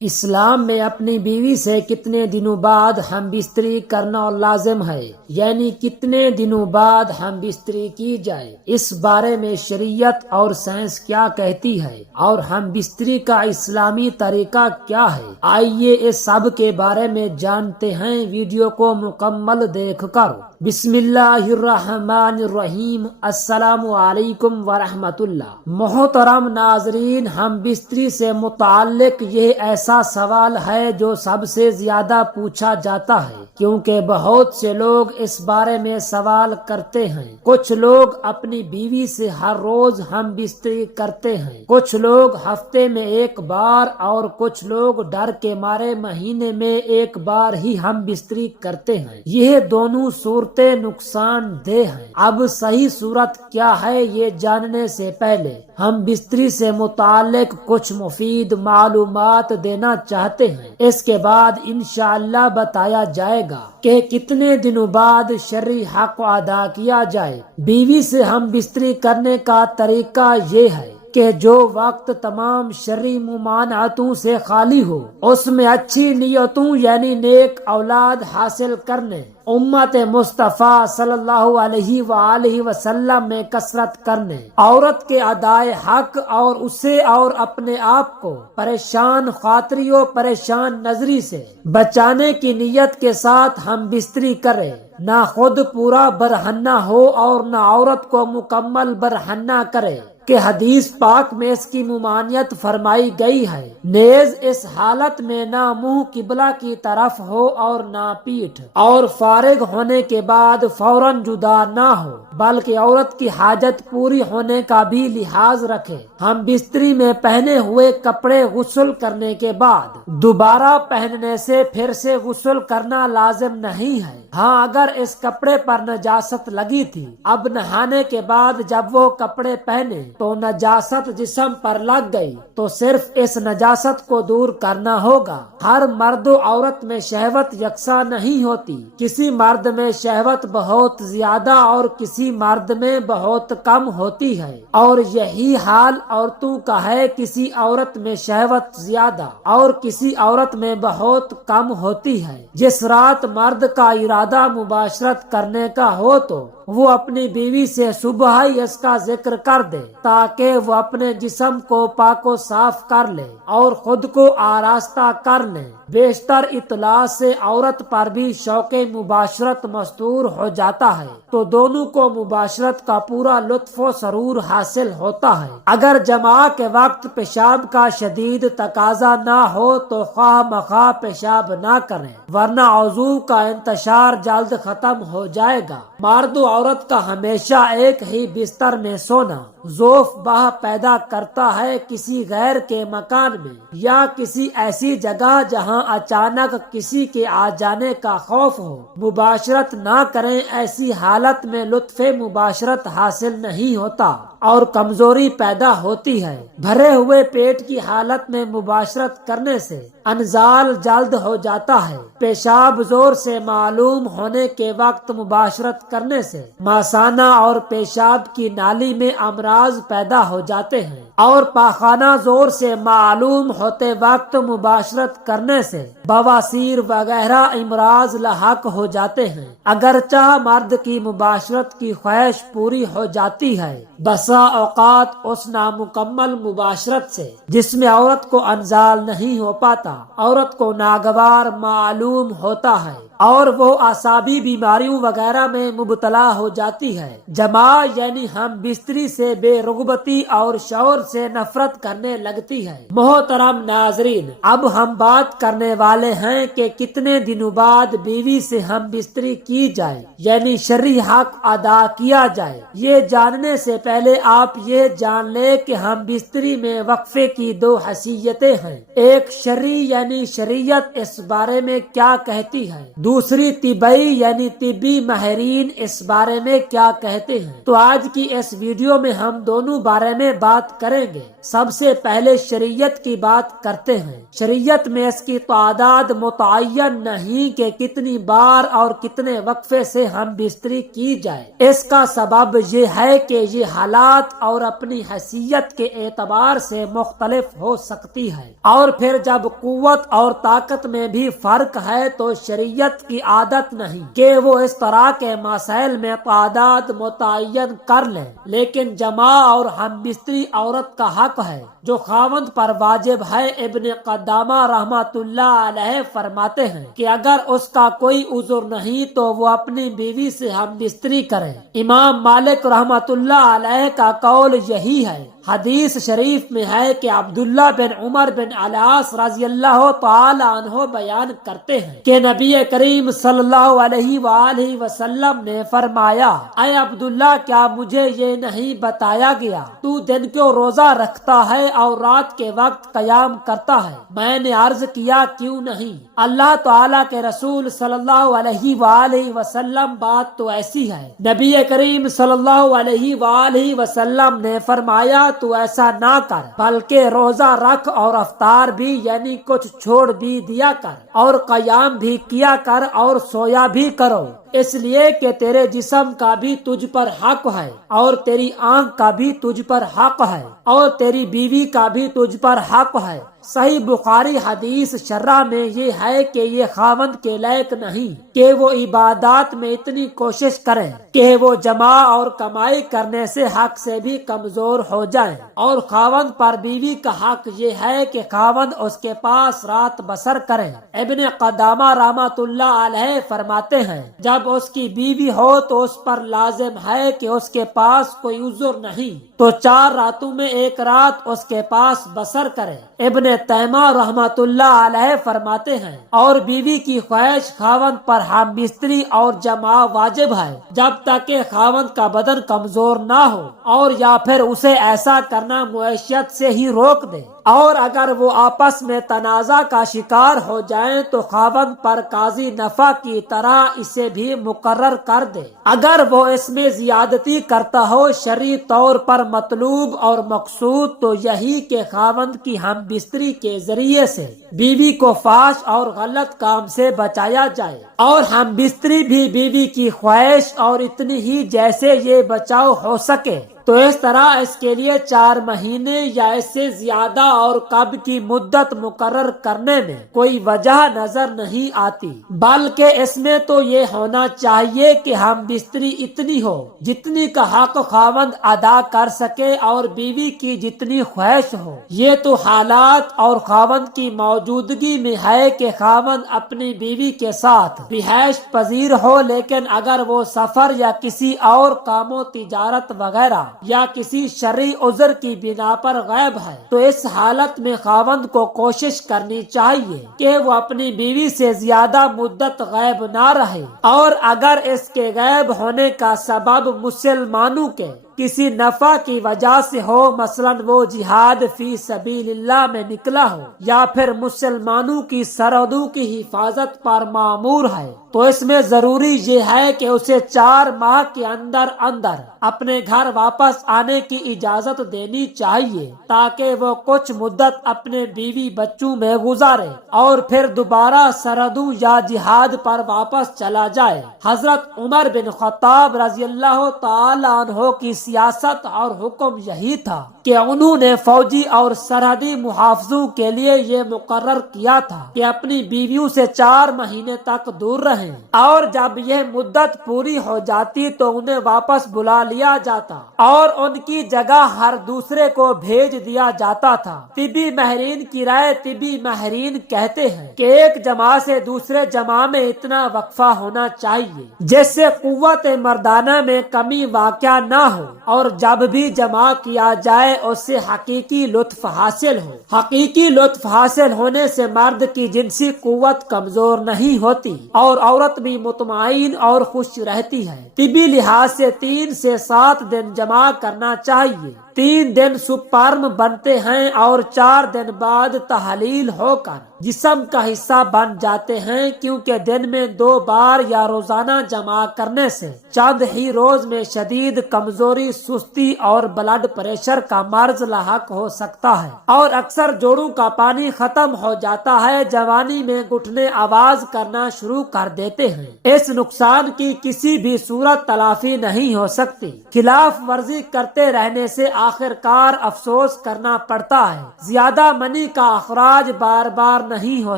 اسلام میں اپنی بیوی سے کتنے دنوں بعد ہم بستری کرنا لازم ہے، یعنی کتنے دنوں بعد ہم بستری کی جائے، اس بارے میں شریعت اور سائنس کیا کہتی ہے اور ہم بستری کا اسلامی طریقہ کیا ہے، آئیے اس سب کے بارے میں جانتے ہیں ویڈیو کو مکمل دیکھ کر۔ بسم اللہ الرحمن الرحیم۔ السلام علیکم ورحمۃ اللہ۔ محترم ناظرین، ہم بستری سے متعلق یہ ایسا سوال ہے جو سب سے زیادہ پوچھا جاتا ہے، کیونکہ بہت سے لوگ اس بارے میں سوال کرتے ہیں۔ کچھ لوگ اپنی بیوی سے ہر روز ہم بستری کرتے ہیں، کچھ لوگ ہفتے میں ایک بار اور کچھ لوگ ڈر کے مارے مہینے میں ایک بار ہی ہم بستری کرتے ہیں۔ یہ دونوں صورتیں نقصان دہ ہیں۔ اب صحیح صورت کیا ہے یہ جاننے سے پہلے ہم بستری سے متعلق کچھ مفید معلومات دینا چاہتے ہیں۔ اس کے بعد انشاءاللہ بتایا جائے گا کہ کتنے دنوں بعد شرعی حق ادا کیا جائے۔ بیوی سے ہم بستری کرنے کا طریقہ یہ ہے کہ جو وقت تمام شرعی ممانعتوں سے خالی ہو، اس میں اچھی نیتوں یعنی نیک اولاد حاصل کرنے، امت مصطفیٰ صلی اللہ علیہ وآلہ وسلم میں کثرت کرنے، عورت کے ادائے حق اور اسے اور اپنے آپ کو پریشان خاطری و پریشان نظری سے بچانے کی نیت کے ساتھ ہم بستری کرے، نہ خود پورا برہنہ ہو اور نہ عورت کو مکمل برہنہ کرے کہ حدیث پاک میں اس کی ممانعت فرمائی گئی ہے۔ نیز اس حالت میں نہ منہ قبلہ کی طرف ہو اور نہ پیٹھ، اور فارغ ہونے کے بعد فوراً جدا نہ ہو، بلکہ عورت کی حاجت پوری ہونے کا بھی لحاظ رکھے۔ ہم بستری میں پہنے ہوئے کپڑے غسل کرنے کے بعد دوبارہ پہننے سے پھر سے غسل کرنا لازم نہیں ہے۔ ہاں، اگر اس کپڑے پر نجاست لگی تھی، اب نہانے کے بعد جب وہ کپڑے پہنے تو نجاست جسم پر لگ گئی تو صرف اس نجاست کو دور کرنا ہوگا۔ ہر مرد و عورت میں شہوت یکساں نہیں ہوتی، کسی مرد میں شہوت بہت زیادہ اور کسی مرد میں بہت کم ہوتی ہے، اور یہی حال عورتوں کا ہے، کسی عورت میں شہوت زیادہ اور کسی عورت میں بہت کم ہوتی ہے۔ جس رات مرد کا ارادہ مباشرت کرنے کا ہو تو وہ اپنی بیوی سے صبح ہی اس کا ذکر کر دے تاکہ وہ اپنے جسم کو پاک و صاف کر لے اور خود کو آراستہ کر لے۔ بیشتر اطلاع سے عورت پر بھی شوق مباشرت مستور ہو جاتا ہے تو دونوں کو مباشرت کا پورا لطف و سرور حاصل ہوتا ہے۔ اگر جماع کے وقت پیشاب کا شدید تقاضا نہ ہو تو خواہ مخواہ پیشاب نہ کریں، ورنہ عضو کا انتشار جلد ختم ہو جائے گا۔ مرد و عورت کا ہمیشہ ایک ہی بستر میں سونا ذوف بہ پیدا کرتا ہے۔ کسی غیر کے مکان میں یا کسی ایسی جگہ جہاں اچانک کسی کے آ جانے کا خوف ہو مباشرت نہ کریں، ایسی حالت میں لطف مباشرت حاصل نہیں ہوتا اور کمزوری پیدا ہوتی ہے۔ بھرے ہوئے پیٹ کی حالت میں مباشرت کرنے سے انزال جلد ہو جاتا ہے۔ پیشاب زور سے معلوم ہونے کے وقت مباشرت کرنے سے مثانہ اور پیشاب کی نالی میں امراض پیدا ہو جاتے ہیں، اور پاخانہ زور سے معلوم ہوتے وقت مباشرت کرنے سے بواسیر وغیرہ امراض لاحق ہو جاتے ہیں۔ اگرچہ مرد کی مباشرت کی خواہش پوری ہو جاتی ہے، بسا اوقات اس نامکمل مباشرت سے جس میں عورت کو انزال نہیں ہو پاتا، عورت کو ناگوار معلوم ہوتا ہے اور وہ اعصابی بیماریوں وغیرہ میں مبتلا ہو جاتی ہے۔ جماع یعنی ہم بستری سے بے رغبتی اور شعور سے نفرت کرنے لگتی ہے۔ محترم ناظرین، اب ہم بات کرنے والے ہیں کہ کتنے دنوں بعد بیوی سے ہم بستری کی جائے، یعنی شرعی حق ادا کیا جائے۔ یہ جاننے سے پہلے آپ یہ جان لیں کہ ہم بستری میں وقفے کی دو حیثیتیں ہیں۔ ایک شرعی یعنی شریعت اس بارے میں کیا کہتی ہے، دوسری طبی یعنی طبی ماہرین اس بارے میں کیا کہتے ہیں؟ تو آج کی اس ویڈیو میں ہم دونوں بارے میں بات کریں گے۔ سب سے پہلے شریعت کی بات کرتے ہیں۔ شریعت میں اس کی تعداد متعین نہیں کہ کتنی بار اور کتنے وقفے سے ہم بستری کی جائے۔ اس کا سبب یہ ہے کہ یہ حالات اور اپنی حیثیت کے اعتبار سے مختلف ہو سکتی ہے، اور پھر جب قوت اور طاقت میں بھی فرق ہے تو شریعت کی عادت نہیں کہ وہ اس طرح کے مسائل میں تعداد متعین کر لیں، لیکن جماع اور ہم بستری عورت کا حق ہے جو خاوند پر واجب ہے۔ ابن قدامہ رحمۃ اللہ علیہ فرماتے ہیں کہ اگر اس کا کوئی عذر نہیں تو وہ اپنی بیوی سے ہم بستری کرے۔ امام مالک رحمۃ اللہ علیہ کا قول یہی ہے۔ حدیث شریف میں ہے کہ عبداللہ بن عمر بن العاص رضی اللہ تعالی عنہ بیان کرتے ہیں کہ نبی کریم صلی اللہ علیہ وآلہ وسلم نے فرمایا، اے عبداللہ کیا مجھے یہ نہیں بتایا گیا تو دن کو روزہ رکھتا ہے اور رات کے وقت قیام کرتا ہے؟ میں نے عرض کیا کیوں نہیں؟ اللہ تعالیٰ کے رسول صلی اللہ علیہ وآلہ وسلم بات تو ایسی ہے۔ نبی کریم صلی اللہ علیہ وآلہ وسلم نے فرمایا تو ایسا نہ کر بلکہ روزہ رکھ اور افطار بھی یعنی کچھ چھوڑ بھی دیا کر اور قیام بھی کیا کر اور سویا بھی کرو، اس لیے کہ تیرے جسم کا بھی تجھ پر حق ہے اور تیری آنکھ کا بھی تجھ پر حق ہے اور تیری بیوی کا بھی تجھ پر حق ہے۔ صحیح بخاری حدیث شرح میں یہ ہے کہ یہ خاوند کے لائق نہیں کہ وہ عبادات میں اتنی کوشش کریں کہ وہ جماع اور کمائی کرنے سے حق سے بھی کمزور ہو جائیں، اور خاوند پر بیوی کا حق یہ ہے کہ خاوند اس کے پاس رات بسر کریں۔ ابن قدامہ رحمۃ اللہ علیہ فرماتے ہیں جب اس کی بیوی ہو تو اس پر لازم ہے کہ اس کے پاس کوئی عذر نہیں تو 4 راتوں میں 1 رات اس کے پاس بسر کرے۔ ابن تیمیہ رحمۃ اللہ علیہ فرماتے ہیں اور بیوی کی خواہش خاوند پر ہم بستری اور جماع واجب ہے جب تک کہ خاوند کا بدن کمزور نہ ہو، اور یا پھر اسے ایسا کرنا معیشت سے ہی روک دے، اور اگر وہ آپس میں تنازع کا شکار ہو جائیں تو خاوند پر قاضی نفع کی طرح اسے بھی مقرر کر دے۔ اگر وہ اس میں زیادتی کرتا ہو شرعی طور پر مطلوب اور مقصود تو یہی کہ خاوند کی ہم بستری کے ذریعے سے بیوی کو فحش اور غلط کام سے بچایا جائے، اور ہم بستری بھی بیوی کی خواہش اور اتنی ہی جیسے یہ بچاؤ ہو سکے۔ تو اس طرح اس کے لیے 4 مہینے یا اس سے زیادہ اور کب کی مدت مقرر کرنے میں کوئی وجہ نظر نہیں آتی، بلکہ اس میں تو یہ ہونا چاہیے کہ ہم بستری اتنی ہو جتنی کا حق خاوند ادا کر سکے اور بیوی کی جتنی خواہش ہو۔ یہ تو حالات اور خاوند کی موجودگی میں ہے کہ خاوند اپنی بیوی کے ساتھ رہائش پذیر ہو، لیکن اگر وہ سفر یا کسی اور کام و تجارت وغیرہ یا کسی شرعی عذر کی بنا پر غائب ہے تو اس حالت میں خاوند کو کوشش کرنی چاہیے کہ وہ اپنی بیوی سے زیادہ مدت غائب نہ رہے، اور اگر اس کے غائب ہونے کا سبب مسلمانوں کے کسی نفع کی وجہ سے ہو، مثلا وہ جہاد فی سبیل اللہ میں نکلا ہو یا پھر مسلمانوں کی سرحدوں کی حفاظت پر مامور ہے، تو اس میں ضروری یہ ہے کہ اسے 4 ماہ کے اندر اندر اپنے گھر واپس آنے کی اجازت دینی چاہیے تاکہ وہ کچھ مدت اپنے بیوی بچوں میں گزارے اور پھر دوبارہ سرحدوں یا جہاد پر واپس چلا جائے۔ حضرت عمر بن خطاب رضی اللہ تعالی عنہ کی سیاست اور حکم یہی تھا کہ انہوں نے فوجی اور سرحدی محافظوں کے لیے یہ مقرر کیا تھا کہ اپنی بیویوں سے 4 مہینے تک دور رہیں، اور جب یہ مدت پوری ہو جاتی تو انہیں واپس بلا لیا جاتا اور ان کی جگہ ہر دوسرے کو بھیج دیا جاتا تھا۔ طبی ماہرین کی رائے، طبی ماہرین کہتے ہیں کہ ایک جماع سے دوسرے جماع میں اتنا وقفہ ہونا چاہیے جس سے قوت مردانہ میں کمی واقع نہ ہو، اور جب بھی جماع کیا جائے اس سے حقیقی لطف حاصل ہو۔ حقیقی لطف حاصل ہونے سے مرد کی جنسی قوت کمزور نہیں ہوتی اور عورت بھی مطمئن اور خوش رہتی ہے۔ طبی لحاظ سے 3 سے 7 دن جماع کرنا چاہیے۔ 3 دن سپرم بنتے ہیں اور 4 دن بعد تحلیل ہو کر جسم کا حصہ بن جاتے ہیں، کیونکہ دن میں 2 بار یا روزانہ جمع کرنے سے چند ہی روز میں شدید کمزوری، سستی اور بلڈ پریشر کا مرض لاحق ہو سکتا ہے، اور اکثر جوڑوں کا پانی ختم ہو جاتا ہے۔ جوانی میں گھٹنے آواز کرنا شروع کر دیتے ہیں۔ اس نقصان کی کسی بھی صورت تلافی نہیں ہو سکتی۔ خلاف ورزی کرتے رہنے سے آخر کار افسوس کرنا پڑتا ہے۔ زیادہ منی کا اخراج بار بار نہیں ہو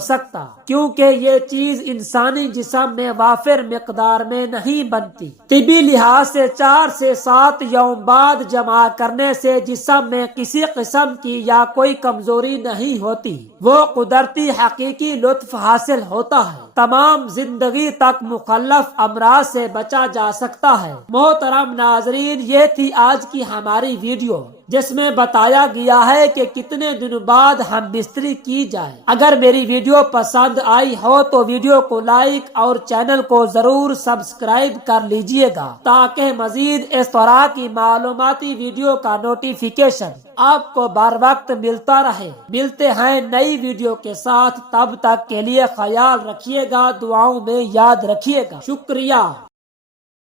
سکتا، کیونکہ یہ چیز انسانی جسم میں وافر مقدار میں نہیں بنتی۔ طبی لحاظ سے 4 سے 7 یوم بعد جمع کرنے سے جسم میں کسی قسم کی یا کوئی کمزوری نہیں ہوتی، وہ قدرتی حقیقی لطف حاصل ہوتا ہے۔ تمام زندگی تک مخلف امراض سے بچا جا سکتا ہے۔ محترم ناظرین، یہ تھی آج کی ہماری ویڈیو، جس میں بتایا گیا ہے کہ کتنے دنوں بعد ہم بستری کی جائے۔ اگر میری ویڈیو پسند آئی ہو تو ویڈیو کو لائک اور چینل کو ضرور سبسکرائب کر لیجئے گا، تاکہ مزید اس طرح کی معلوماتی ویڈیو کا نوٹیفیکیشن آپ کو بر وقت ملتا رہے۔ ملتے ہیں نئی ویڈیو کے ساتھ، تب تک کے لیے خیال رکھیے گا، دعاؤں میں یاد رکھیے گا۔ شکریہ۔